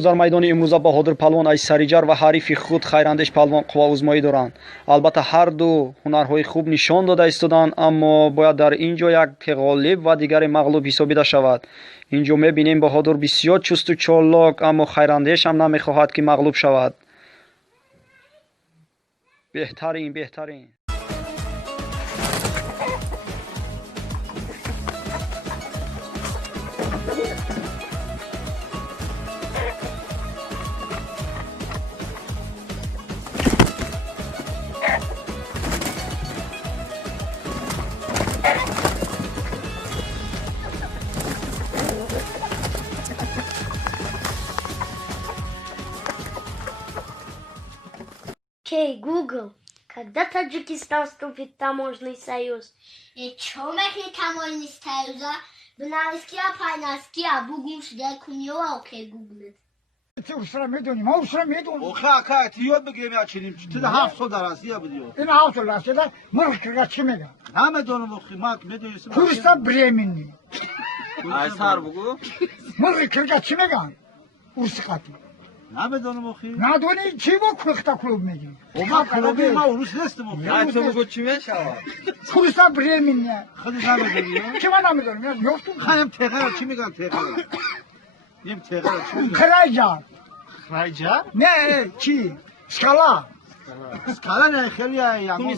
امروز در میدان امروزه بهادر پهلوان ایسریجر و حریف خود خیراندیش پهلوان قواوزمایی دارند. البته هر دو هنرهای خوب نشان داده ایستادند، اما باید در اینجا یک غالب و دیگر مغلوب حسابیده شود. اینجا میبینیم بهادر بسیار چست و چالاک، اما خیراندیش هم نمیخواهد که مغلوب شود. بهترین Окей, Google, когда Таджикистан вступит в таможенный союз? И чё мехни таможенный союз? Бнаския, пайнаския, бугум шудай куньёва, окей, Google. Ти усра медони, ма усра медони. Оха, тиёд бигем я чиним. Ти да 7 сол дарасия будиё. Ин 7 сол дарасия, муркга чӣ мегам? Намедонам охи, мак медонисам. Курса бремени. Айсар бугу. Муркга чӣ мегам? Урсқати. Намедонам охи. Надони чӣ бо кӯхта клуб мегӣ? Ома клуби ма урус нестам охи. Айто бугу чӣ мешавад? Курса бремени. Худ намедонӣ. Чӣ ма намедонам? Я ёфтум. Хаям теғара чӣ меган теғара? Нем теғара чӣ меган? Храҷа. Храҷа? Не, чӣ? Скала. Скала не хели ягон.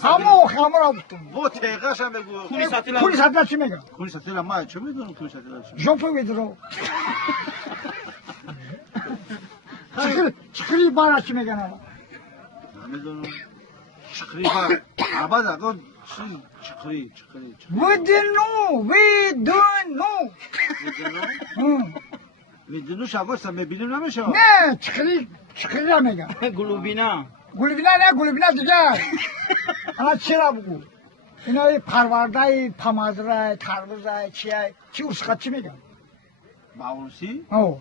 Ҳамо рафтум. Во теғаша мегӯ. Куни сатила. Куни сатила чӣ мегам? Куни сатила ма чӣ медонам куни сатила чӣ? Жопа ведро. Чиқри бара чӣ меганам? Намедонам. Чиқри ба. Абада гон чӣ чиқри. Видину. Видину шавоса мебиним намешавад. Не, чиқри мегам. Гулубина. Гулубина дигар. Ана чира бугу. Инаи парвардаи памазрай, тарбузай, чиай, чӣ урсқа чӣ мегам? Баурси? О.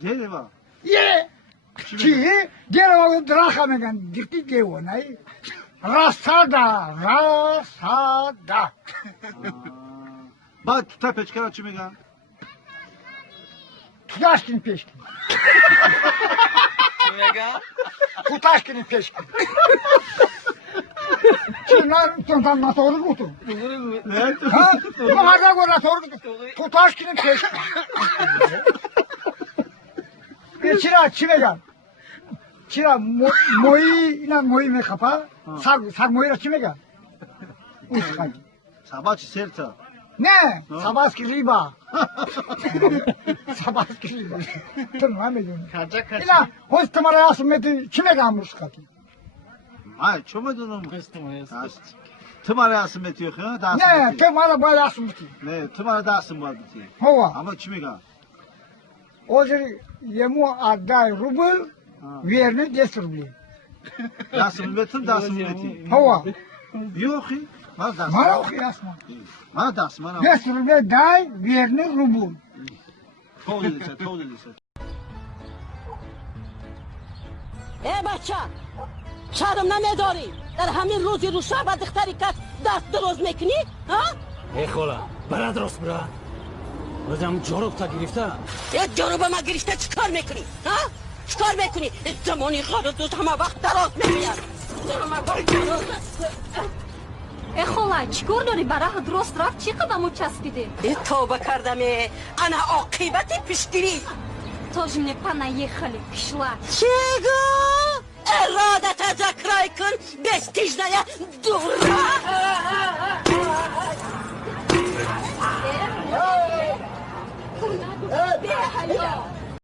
Дерева. Е. Чӣ? Дерева драха меган. Дикти дева, най? Расада. Баъд тута печкара чӣ меган? Туташкини пешкин. Чӣ мегам? Туташкини пешкин. Чӣ натон наторӣ гуфтум? Ҳа? Мо ҳарда го наторӣ гуфтум. Туташкини пешкин. Чира чӣ мегам? Чира моӣ ина моӣ мехапа? Сагмоира чӣ мегам? Усқай. Сабачи серта. Не, сабаски риба. Сабаски риба. Ту намедони. Ина ҳоз тамара ясм мети чӣ мегам усқати? Май чо медонам? Ту мара ясм мети охи? Не, ту мара бояд ясм бити. Не, ту мара дастам бояд бити. Ҳова. Ама чӣ мегам? Ҳозир ему отдай рубл, верни 10 рублей. Дастам метам, дастам мети. Ҳова. Ё охи? Мара охи ясма. Мана дастам. 10 рублей дай, верни рубл. Тов дедиса. بچه شرم نمیداری در همین روزی رو شب دختری کس دست دراز میکنی؟ ای خاله برا درست برا بازم جاروب تا گرفته یک جاروب ما گرفته چیکار میکنی؟ چیکار میکنی؟ زمانی خواهد دوست همه وقت دراز میکنید ای خاله چیکار داری برای درست رفت چی قدمو چسبیده؟ توبه کردم انا عاقبت پیشگیری Тоже мне понаехали, пішла. چیگو؟ ارادت ذکرای کن بستیجنه دورا